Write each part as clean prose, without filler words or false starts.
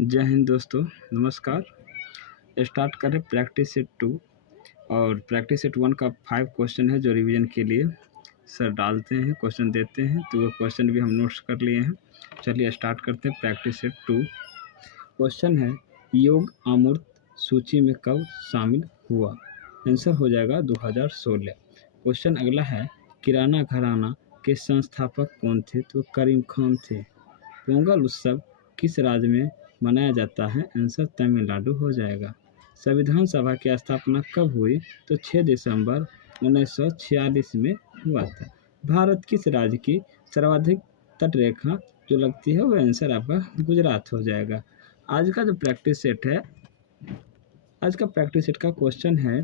जय हिंद दोस्तों, नमस्कार। स्टार्ट करें प्रैक्टिस सेट 2 और प्रैक्टिस सेट 1 का 5 क्वेश्चन है जो रिवीजन के लिए सर डालते हैं, क्वेश्चन देते हैं, तो वो क्वेश्चन भी हम नोट्स कर लिए हैं। चलिए स्टार्ट करते हैं प्रैक्टिस सेट 2। क्वेश्चन है, योग अमूर्त सूची में कब शामिल हुआ? आंसर हो जाएगा 2016। क्वेश्चन अगला है, किराना घराना के संस्थापक कौन थे? तो करीम खान थे। पोंगल उत्सव किस राज्य में मनाया जाता है? आंसर तमिलनाडु हो जाएगा। संविधान सभा की स्थापना कब हुई? तो 6 दिसंबर 1946 में हुआ था। भारत किस राज्य की सर्वाधिक तटरेखा जो लगती है? वो आंसर आपका गुजरात हो जाएगा। आज का जो प्रैक्टिस सेट है, आज का प्रैक्टिस सेट का क्वेश्चन है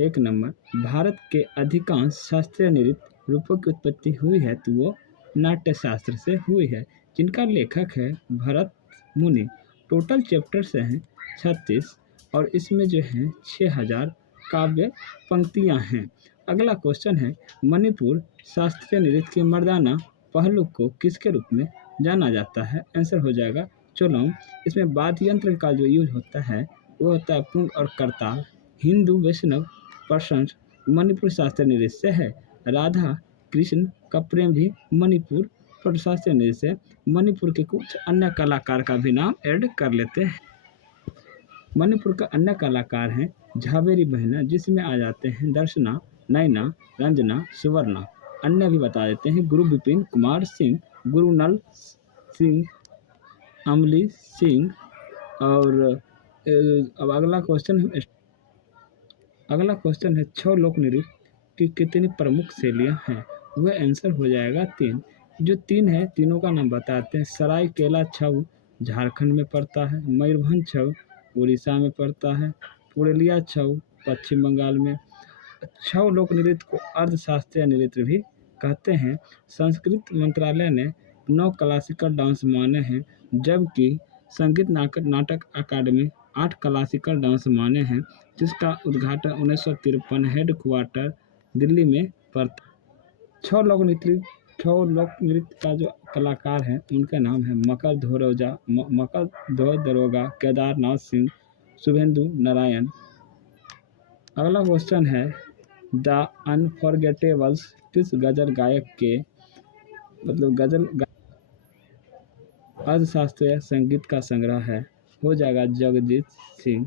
1 नंबर, भारत के अधिकांश शास्त्रीय नृत्य रूपों की उत्पत्ति हुई है तो वो नाट्य शास्त्र से हुई है, जिनका लेखक है भरत मुनि। टोटल चैप्टर्स हैं 36 और इसमें जो है 6000 काव्य पंक्तियां हैं। अगला क्वेश्चन है, मणिपुर शास्त्रीय नृत्य के मर्दाना पहलू को किसके रूप में जाना जाता है? आंसर हो जाएगा चोलम। इसमें वाद्य यंत्र का जो यूज होता है वो होता है पुंग और करताल। हिंदू वैष्णव प्रशंस मणिपुर शास्त्रीय नृत्य से है। राधा कृष्ण का प्रेम भी मणिपुर शास्त्रीय नृत्य से। मणिपुर के कुछ अन्य कलाकार का भी नाम ऐड कर लेते हैं। मणिपुर का अन्य कलाकार हैं झावेरी बहना, जिसमें आ जाते हैं दर्शना, नैना, रंजना, सुवर्णा। अन्य भी बता देते हैं, गुरु विपिन कुमार सिंह, गुरु नल सिंह, अमली सिंह। और अब अगला क्वेश्चन है 6 लोक नृत्य की कितनी प्रमुख शैलियाँ हैं? वह आंसर हो जाएगा 3। जो 3 है, तीनों का नाम बताते हैं। सरायकेला छऊ झारखंड में पड़ता है, मयूरभंज छऊ उड़ीसा में पड़ता है, पुरुलिया छऊ पश्चिम बंगाल में। छऊ लोक नृत्य को अर्धशास्त्रीय नृत्य भी कहते हैं। संस्कृत मंत्रालय ने 9 क्लासिकल डांस माने हैं, जबकि संगीत नाटक अकादमी 8 क्लासिकल डांस माने हैं, जिसका उद्घाटन 1953 हेडक्वार्टर दिल्ली में पड़ता। 6 लोक नृत्य का जो कलाकार हैं उनका नाम है मकर दरोगा, केदारनाथ सिंह, शुभेंदु नारायण। अगला क्वेश्चन है, द अनफॉरगेटेबल्स किस गजल गायक के अर्थशास्त्रीय संगीत का संग्रह है? हो जाएगा जगजीत सिंह,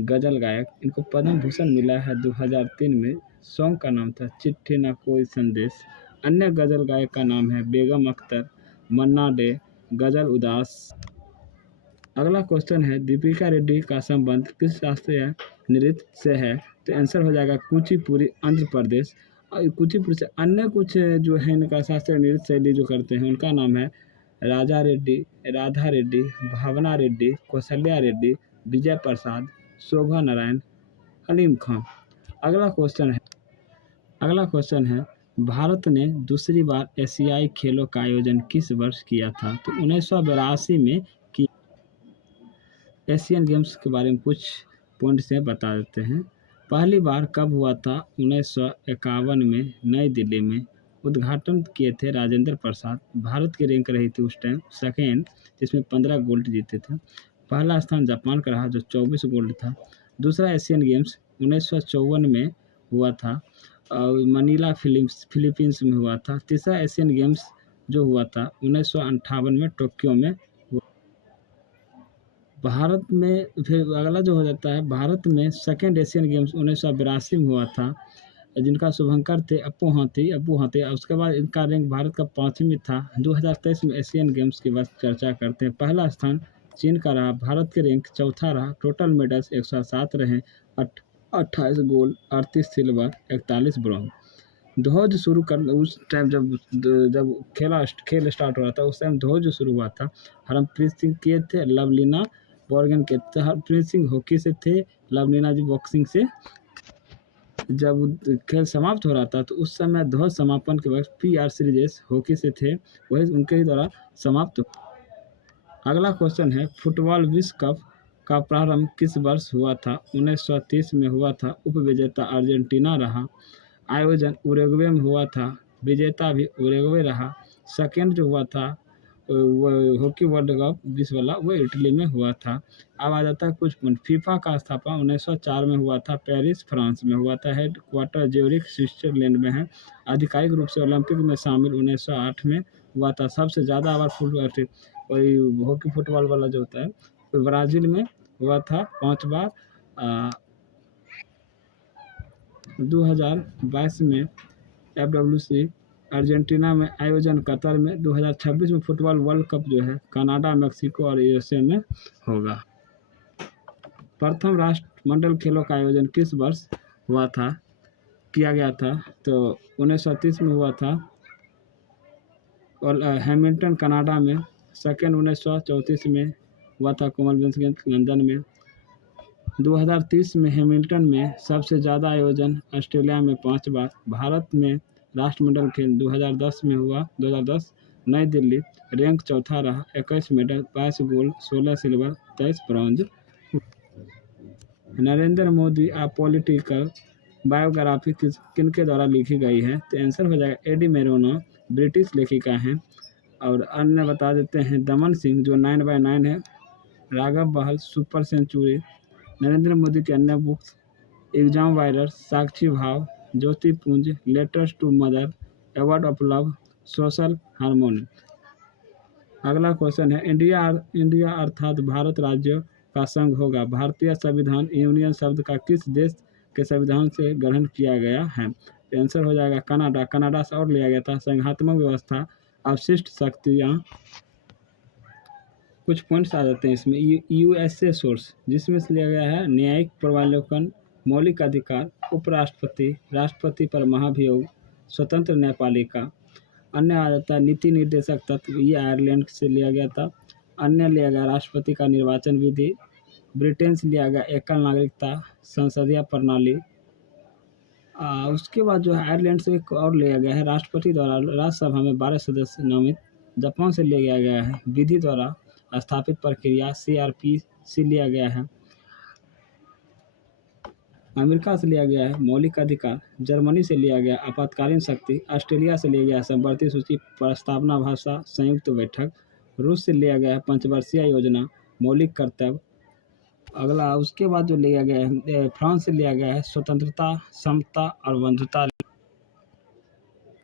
गजल गायक। इनको पद्म भूषण मिला है 2003 में। सॉन्ग का नाम था चिट्ठी ना कोई संदेश। अन्य गजल गायक का नाम है बेगम अख्तर, मन्ना डे, गजल उदास। अगला क्वेश्चन है, दीपिका रेड्डी का संबंध किस शास्त्रीय नृत्य से है? तो आंसर हो जाएगा कुचिपुड़ी, आंध्र प्रदेश। और कुचिपुड़ी से अन्य कुछ जो है इनका शास्त्रीय नृत्य शैली जो करते हैं उनका नाम है राजा रेड्डी, राधा रेड्डी, भावना रेड्डी, कौशल्या रेड्डी, विजय प्रसाद, शोभा नारायण, हलीम खान। अगला क्वेश्चन है, भारत ने दूसरी बार एशियाई खेलों का आयोजन किस वर्ष किया था? तो 1982 में किया। एशियन गेम्स के बारे में कुछ पॉइंट से बता देते हैं। पहली बार कब हुआ था? 1951 में नई दिल्ली में। उद्घाटन किए थे राजेंद्र प्रसाद। भारत की रैंक रही थी उस टाइम सेकेंड, जिसमें 15 गोल्ड जीते थे। पहला स्थान जापान का रहा जो 24 गोल्ड था। दूसरा एशियन गेम्स 1954 में हुआ था और मनीला फिलीपींस में हुआ था। तीसरा एशियन गेम्स जो हुआ था 1958 में टोक्यो में हुआ। भारत में फिर अगला जो हो जाता है, भारत में सेकेंड एशियन गेम्स 1982 में हुआ था, जिनका शुभंकर थे अप्पू हाथी। और उसके बाद इनका रैंक भारत का 5वीं था। 2023 में एशियन गेम्स की बस चर्चा करते हैं। पहला स्थान चीन का रहा, भारत के रैंक 4था रहा। टोटल मेडल्स 107 रहे, 28 गोल्ड, 38 सिल्वर, 41 ब्रॉन्ज। ध्वज शुरू कर उस टाइम जब खेल स्टार्ट हो रहा था, उस टाइम ध्वज शुरू हुआ था। हरमप्रीत सिंह किए थे, लवलीना बॉर्गन के थे। हरप्रीत सिंह हॉकी से थे, लवलीना जी बॉक्सिंग से। जब खेल समाप्त हो रहा था तो उस समय ध्वज समापन के वक्त PR श्रीजेश हॉकी से थे, वही उनके ही द्वारा समाप्त। अगला क्वेश्चन है, फुटबॉल विश्व कप का प्रारंभ किस वर्ष हुआ था? 1930 में हुआ था। उपविजेता अर्जेंटीना रहा। आयोजन उरुग्वे में हुआ था, विजेता भी उरुग्वे रहा। सेकेंड जो हुआ था वो हॉकी वर्ल्ड कप 20 वाला वो इटली में हुआ था। अब आ जाता है कुछ पॉइंट। फीफा का स्थापना 1904 में हुआ था, पेरिस फ्रांस में हुआ था, हेड क्वार्टर ज्यूरिख स्विट्जरलैंड में है। आधिकारिक रूप से ओलंपिक में शामिल 1908 में हुआ था। सबसे ज़्यादा बार फुटबॉल वही हॉकी फुटबॉल वाला जो होता है तो ब्राज़ील में हुआ था 5 बार। 2022 में FWC अर्जेंटीना में आयोजन, कतर में 2026 में फुटबॉल वर्ल्ड कप जो है कनाडा, मेक्सिको और USA में होगा। प्रथम राष्ट्रमंडल खेलों का आयोजन किस वर्ष हुआ था, किया गया था? तो 1930 में हुआ था और हैमिल्टन कनाडा में। सेकेंड 1934 में हुआ था कॉमनवेल्थ गेम्स लंदन में। 2030 में हैमिल्टन में। सबसे ज़्यादा आयोजन ऑस्ट्रेलिया में 5 बार। भारत में राष्ट्रमंडल खेल 2010 में हुआ, 2010 नई दिल्ली। रैंक चौथा रहा, 21 medal, 22 gold, 16 silver, 23 bronze. Narendra Modi a political biography किनके द्वारा लिखी गई है? तो आंसर हो जाएगा एडी मेरोनो, ब्रिटिश लेखिका हैं। और अन्य बता देते हैं, दमन सिंह जो 9/9 है, राघव बहल सुपर सेंचुरी। नरेंद्र मोदी के अन्य books, exam warriors, Sakshi Bhav, Jyoti Punj, letters to mother, abode of love, social harmony. अगला क्वेश्चन है, इंडिया अर्थात भारत राज्य का संघ होगा। भारतीय संविधान यूनियन शब्द का किस देश के संविधान से ग्रहण किया गया है? आंसर हो जाएगा कनाडा। कनाडा से और लिया गया था। संघात्मक व्यवस्था, अवशिष्ट शक्तियाँ। कुछ पॉइंट्स आ जाते हैं इसमें। USA सोर्स, जिसमें से लिया गया है न्यायिक प्रवालोकन, मौलिक अधिकार, उपराष्ट्रपति, राष्ट्रपति पर महाभियोग, स्वतंत्र न्यायपालिका। अन्य आ जाता है नीति निर्देशक तत्व, ये आयरलैंड से लिया गया था। अन्य लिया गया राष्ट्रपति का निर्वाचन विधि। ब्रिटेन से लिया गया एकल नागरिकता संसदीय प्रणाली। उसके बाद जो है आयरलैंड से एक और लिया गया है, राष्ट्रपति द्वारा राज्यसभा में 12 सदस्य नामित। जापान से लिया गया है विधि द्वारा स्थापित प्रक्रिया, CRPC लिया गया है। अमेरिका से लिया गया है मौलिक अधिकार। जर्मनी से लिया गया आपातकालीन शक्ति। ऑस्ट्रेलिया से लिया गया समवर्ती सूची प्रस्तावना भाषा संयुक्त बैठक। रूस से लिया गया है पंचवर्षीय योजना, मौलिक कर्तव्य। अगला उसके बाद जो लिया गया है फ्रांस से लिया गया है स्वतंत्रता, समता और बंधुता।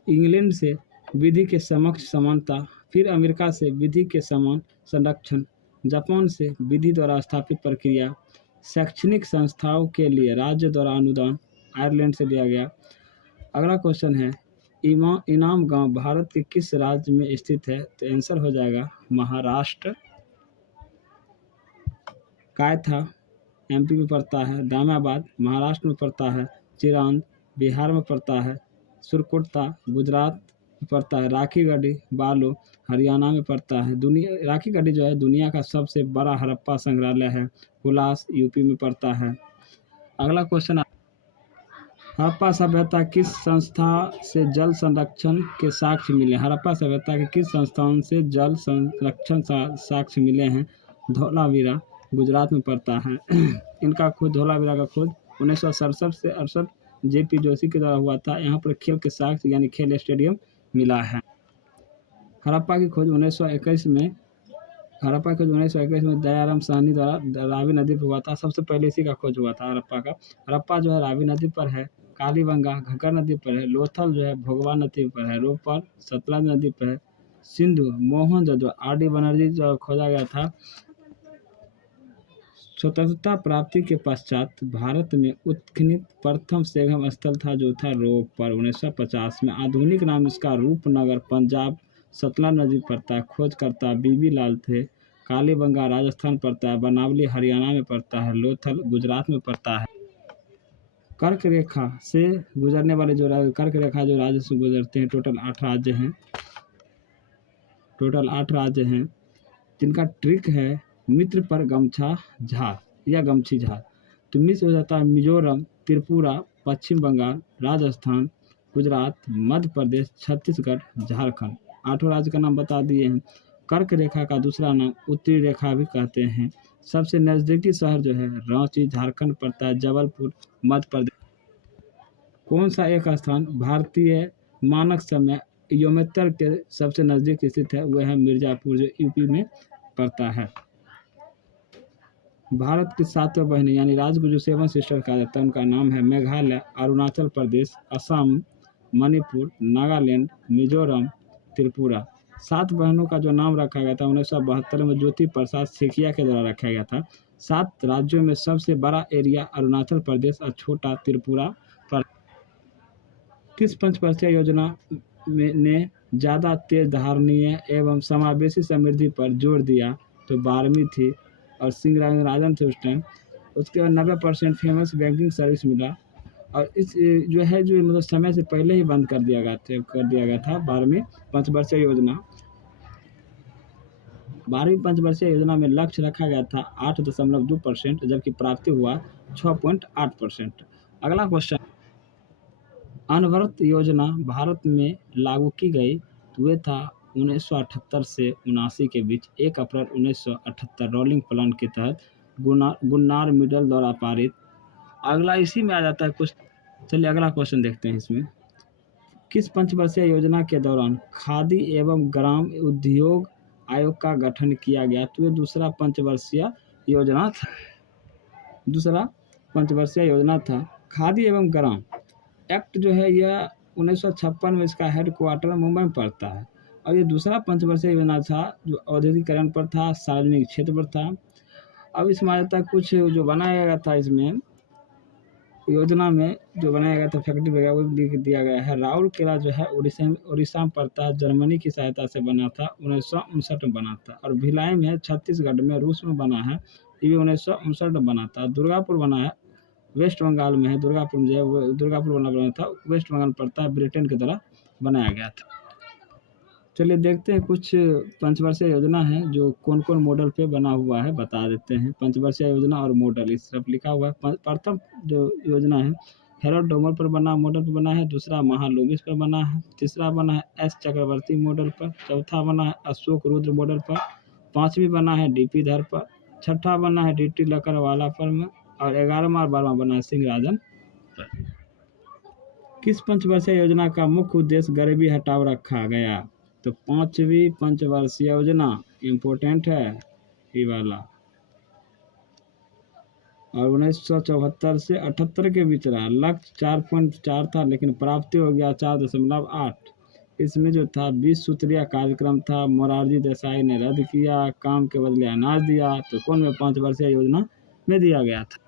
इंग्लैंड से विधि के समक्ष समानता। फिर अमेरिका से विधि के समान संरक्षण। जापान से विधि द्वारा स्थापित प्रक्रिया। शैक्षणिक संस्थाओं के लिए राज्य द्वारा अनुदान, आयरलैंड से लिया गया। अगला क्वेश्चन है, इनाम गांव भारत के किस राज्य में स्थित है? तो आंसर हो जाएगा महाराष्ट्र। कायथा MP में पड़ता है। दामाबाद महाराष्ट्र में पड़ता है। चिरांद बिहार में पड़ता है। सुरकुर्ता गुजरात में पड़ता है। राखी गढ़ी बालो हरियाणा में पड़ता है। राखी गढ़ी जो है दुनिया का सबसे बड़ा हड़प्पा संग्रहालय है। हुलास UP में पड़ता है। अगला क्वेश्चन, हड़प्पा सभ्यता किस संस्था से जल संरक्षण के साक्ष्य मिले? हड़प्पा सभ्यता के किस संस्थान से जल संरक्षण साक्ष्य मिले हैं? धौलावीरा गुजरात में पड़ता है। इनका खोज, धौलावीरा का खोज 1967 से 68 JP जोशी के द्वारा हुआ था। यहाँ पर खेल के साक्ष्य यानी खेल स्टेडियम मिला है। हड़प्पा की खोज 1921 में दयाराम साहनी द्वारा रावी नदी पर हुआ था। सबसे पहले इसी का खोज हुआ था हड़प्पा का। हड़प्पा जो है रावी नदी पर है। कालीबंगा घग्गर नदी पर है। लोथल जो है भोगवा नदी पर है। रोपर सतलज नदी पर है। सिंधु मोहनजोदड़ो RD बनर्जी जो खोजा गया था। स्वतंत्रता प्राप्ति के पश्चात भारत में उत्खनित प्रथम संगम स्थल था जो था रोपर 1950 में। आधुनिक नाम इसका रूपनगर पंजाब सतलज नदी पड़ता है। खोजकर्ता BB लाल थे। कालीबंगा राजस्थान पड़ता है। बनावली हरियाणा में पड़ता है। लोथल गुजरात में पड़ता है। कर्क रेखा से गुजरने वाले कर्क रेखा जो राज्य से गुजरते हैं, टोटल 8 राज्य हैं जिनका ट्रिक है मित्र पर गमछा झार या गमछी झार। तो मिस हो जाता है मिजोरम, त्रिपुरा, पश्चिम बंगाल, राजस्थान, गुजरात, मध्य प्रदेश, छत्तीसगढ़, झारखंड। 8 राज्य का नाम बता दिए हैं। कर्क रेखा का दूसरा नाम उत्तरी रेखा भी कहते हैं। सबसे नज़दीकी शहर जो है रांची झारखंड पड़ता है। जबलपुर मध्य प्रदेश। कौन सा एक स्थान भारतीय मानक समय योमेतर के सबसे नज़दीक स्थित है वह है मिर्ज़ापुर, जो यूपी में पड़ता है। भारत की 7 बहनें यानी राज्य को जो 7 सिस्टर कहा जाता है उनका नाम है मेघालय, अरुणाचल प्रदेश, असम, मणिपुर, नागालैंड, मिजोरम, त्रिपुरा। 7 बहनों का जो नाम रखा गया था 1972 में ज्योति प्रसाद सिंधिया के द्वारा रखा गया था। 7 राज्यों में सबसे बड़ा एरिया अरुणाचल प्रदेश और छोटा त्रिपुरा। किस पंचवर्षीय योजना ने ज़्यादा तेज धारणीय एवं समावेशी समृद्धि पर जोर दिया? तो 12वीं थी और सिंह राजन थे उस टाइम। उसके बाद 90% फेमस बैंकिंग सर्विस मिला और इस जो मतलब समय से पहले ही बंद कर दिया गया था 12वीं पंचवर्षीय योजना। 12वीं पंचवर्षीय योजना में लक्ष्य रखा गया था 8.2%, जबकि प्राप्ति हुआ 6.8%। अगला क्वेश्चन, अनवरत योजना भारत में लागू की गई तो वे था 1978 से 79 के बीच 1 अप्रैल 1978 रोलिंग प्लान के तहत गुन्नार मिडल द्वारा पारित। अगला इसी में आ जाता है कुछ। चलिए अगला क्वेश्चन देखते हैं इसमें। किस पंचवर्षीय योजना के दौरान खादी एवं ग्राम उद्योग आयोग का गठन किया गया? तो ये दूसरा पंचवर्षीय योजना था। खादी एवं ग्राम एक्ट जो है यह 1956 में इसका हेडक्वार्टर मुंबई में पड़ता है और ये दूसरा पंचवर्षीय योजना था जो औद्योगिकरण पर था, सार्वजनिक क्षेत्र पर था। अब इसमें आ जाता है कुछ जो बनाया गया था, इसमें योजना में जो बनाया गया था फैक्ट्री वगैरह वो लिख दिया गया है। राउरकेला जो है उड़ीसा में पड़ता है, जर्मनी की सहायता से बना था, 1959 में बना था। और भिलाई में छत्तीसगढ़ में, रूस में बना है, ये भी 1959 में बना था। दुर्गापुर बना है, वेस्ट बंगाल में है। दुर्गापुर जो है वो दुर्गापुर बना था, वेस्ट बंगाल पड़ता है, ब्रिटेन के द्वारा बनाया गया था। चलिए देखते हैं कुछ पंचवर्षीय योजना है जो कौन कौन मॉडल पे बना हुआ है, बता देते हैं। पंचवर्षीय योजना और मॉडल इस तरफ लिखा हुआ है। प्रथम जो योजना है हेरोल्ड डोमर पर बना मॉडल पर बना है। दूसरा महालोगिस पर बना है। तीसरा बना है एस चक्रवर्ती मॉडल पर। चौथा बना है अशोक रुद्र मॉडल पर। 5वीं बना है डीपी धर पर। 6ठा बना है डीटी लकड़वाला पर और 11वां और 12वां बना है सिंह राजन पर। किस पंचवर्षीय योजना का मुख्य उद्देश्य गरीबी हटाओ रखा गया? तो 5वीं पंचवर्षीय योजना इम्पोर्टेंट है ये वाला, और 1974 से 78 के बीच रहा। लक्ष्य 4.4 था लेकिन प्राप्ति हो गया 4.8। इसमें जो था 20 सूत्रीय कार्यक्रम था, मोरारजी देसाई ने रद्द किया, काम के बदले अनाज दिया। तो कौन में 5 वर्षीय योजना में दिया गया था।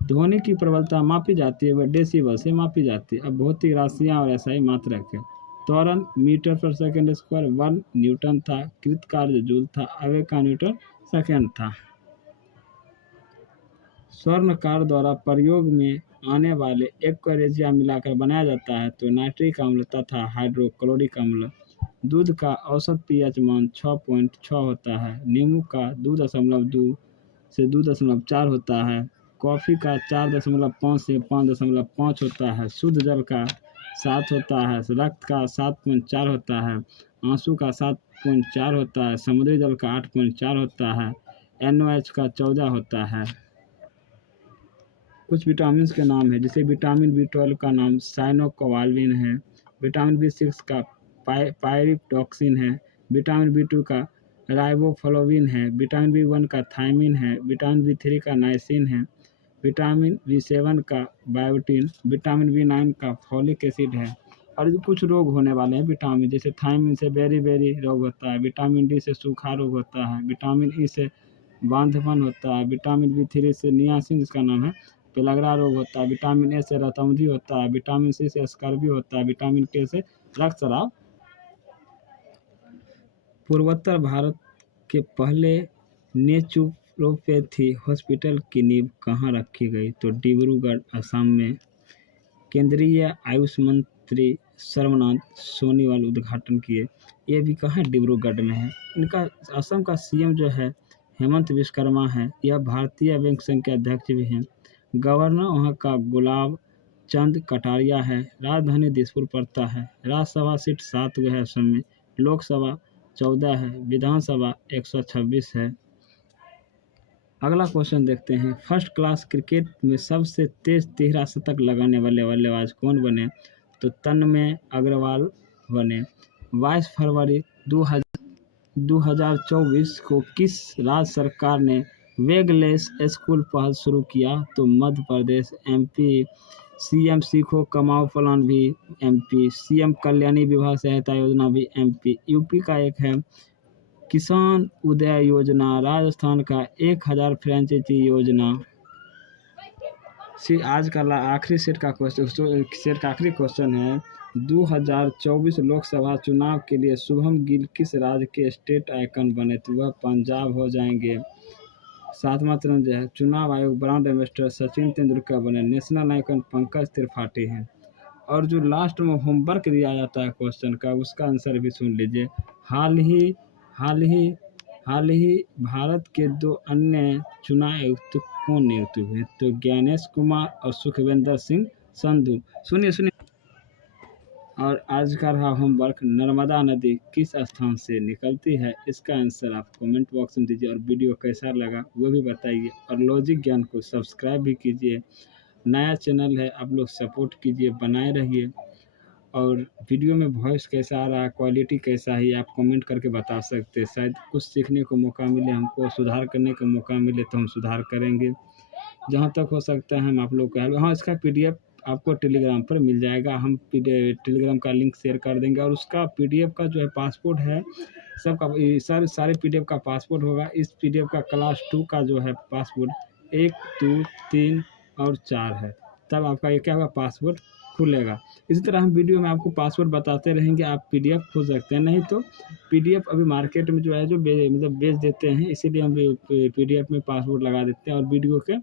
ध्वनि की प्रबलता मापी जाती है वह डेसिबल से मापी जाती है। अब भौतिक राशियाँ और ऐसा ही मात्रक है। त्वरण मीटर पर सेकंड स्क्वायर 1 न्यूटन था। कृत कार्य जूल था। आवेग का न्यूटन सेकंड था। स्वर्णकार द्वारा प्रयोग में आने वाले एक्वा मिलाकर बनाया जाता है तो नाइट्रिक अम्ल तथा हाइड्रोक्लोरिक अम्ल। दूध का औसत पीएच मान 6.6 होता है। नींबू का 2.2 से 2.4 होता है। कॉफ़ी का 4.5 से 5.5 होता है। शुद्ध जल का 7 होता है। रक्त का 7.4 होता है। आंसू का 7.4 होता है। समुद्री जल का 8.4 होता है। NOH का 14 होता है। कुछ विटामिन के नाम है, जैसे विटामिन B12 का नाम साइनोकोबाल्मिन है। विटामिन B6 का पायरिडॉक्सिन है। विटामिन B2 का राइबोफ्लाविन है। विटामिन B1 का थायमिन है। विटामिन B3 का नाइसिन है। विटामिन B7 का बायोटिन। विटामिन B9 का फॉलिक एसिड है। और कुछ रोग होने वाले हैं विटामिन, जैसे थायमिन से बेरी रोग होता है। विटामिन D से सूखा रोग होता है। विटामिन E से बांझपन होता है। विटामिन B3 से नियासिन जिसका नाम है पेलगरा रोग होता है। विटामिन A से रतौंधी होता है। विटामिन C से स्कर्वी होता है। विटामिन K से रक्तस्राव। पूर्वोत्तर भारत के पहले नेचुरोपैथी हॉस्पिटल की नींव कहाँ रखी गई? तो डिब्रूगढ़ असम में। केंद्रीय आयुष मंत्री सर्बानंद सोनोवाल उद्घाटन किए। ये भी कहाँ डिब्रूगढ़ में है। इनका असम का CM जो है हेमंत विश्वकर्मा है। यह भारतीय बैंक संघ के अध्यक्ष भी हैं। गवर्नर वहाँ का गुलाब चंद कटारिया है। राजधानी दिसपुर पड़ता है। राज्यसभा सीट 7 है असम में। लोकसभा 14 है। विधानसभा 126 है। अगला क्वेश्चन देखते हैं। फर्स्ट क्लास क्रिकेट में सबसे तेज 13 शतक लगाने वाले बल्लेबाज कौन बने? तो तन्मय अग्रवाल बने। 22 फरवरी 2024 को किस राज्य सरकार ने वेगलेस स्कूल पहल शुरू किया? तो मध्य प्रदेश। एमपी। सीएम सीखो कमाओ प्लान भी एमपी। सीएम कल्याणी विवाह सहायता योजना भी एमपी। यूपी का एक है किसान उदय योजना। राजस्थान का 1000 फ्रेंचाइजी योजना। आज का आखिरी सेट का आखिरी क्वेश्चन है 2024 लोकसभा चुनाव के लिए शुभम गिल किस राज्य के स्टेट आइकन बने? तो वह पंजाब हो जाएंगे। 7वां चरण है चुनाव आयोग ब्रांड एम्बेसडर सचिन तेंदुलकर बने। नेशनल आइकन पंकज त्रिपाठी हैं। और जो लास्ट में होमवर्क दिया जाता है क्वेश्चन का, उसका आंसर भी सुन लीजिए। हाल ही भारत के 2 अन्य चुनाव आयुक्त कौन नियुक्त हुए? तो ज्ञानेश कुमार और सुखविंदर सिंह संधू। सुनिए। और आज का रहा होमवर्क, नर्मदा नदी किस स्थान से निकलती है? इसका आंसर आप कमेंट बॉक्स में दीजिए और वीडियो कैसा लगा वो भी बताइए। और लॉजिक ज्ञान को सब्सक्राइब भी कीजिए। नया चैनल है, आप लोग सपोर्ट कीजिए, बनाए रहिए। और वीडियो में वॉइस कैसा आ रहा है, क्वालिटी कैसा है, आप कमेंट करके बता सकते हैं। शायद कुछ सीखने को मौका मिले, हमको सुधार करने का मौका मिले तो हम सुधार करेंगे। जहाँ तक हो सकता है हम आप लोग का। हाँ, इसका PDF आपको टेलीग्राम पर मिल जाएगा। हम टेलीग्राम का लिंक शेयर कर देंगे। और उसका PDF का जो है पासपोर्ट है सबका, सारे PDF का पासपोर्ट होगा। इस PDF का क्लास 2 का जो है पासपोर्ट 1, 2, 3 और 4 है। तब आपका ये क्या होगा, पासपोर्ट खुलेगा। इसी तरह हम वीडियो में आपको पासवर्ड बताते रहेंगे, आप PDF खोज सकते हैं। नहीं तो PDF अभी मार्केट में जो है जो बेच देते हैं, इसीलिए हम PDF में पासवर्ड लगा देते हैं और वीडियो के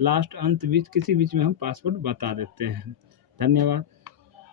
लास्ट अंत किसी बीच में हम पासवर्ड बता देते हैं। धन्यवाद।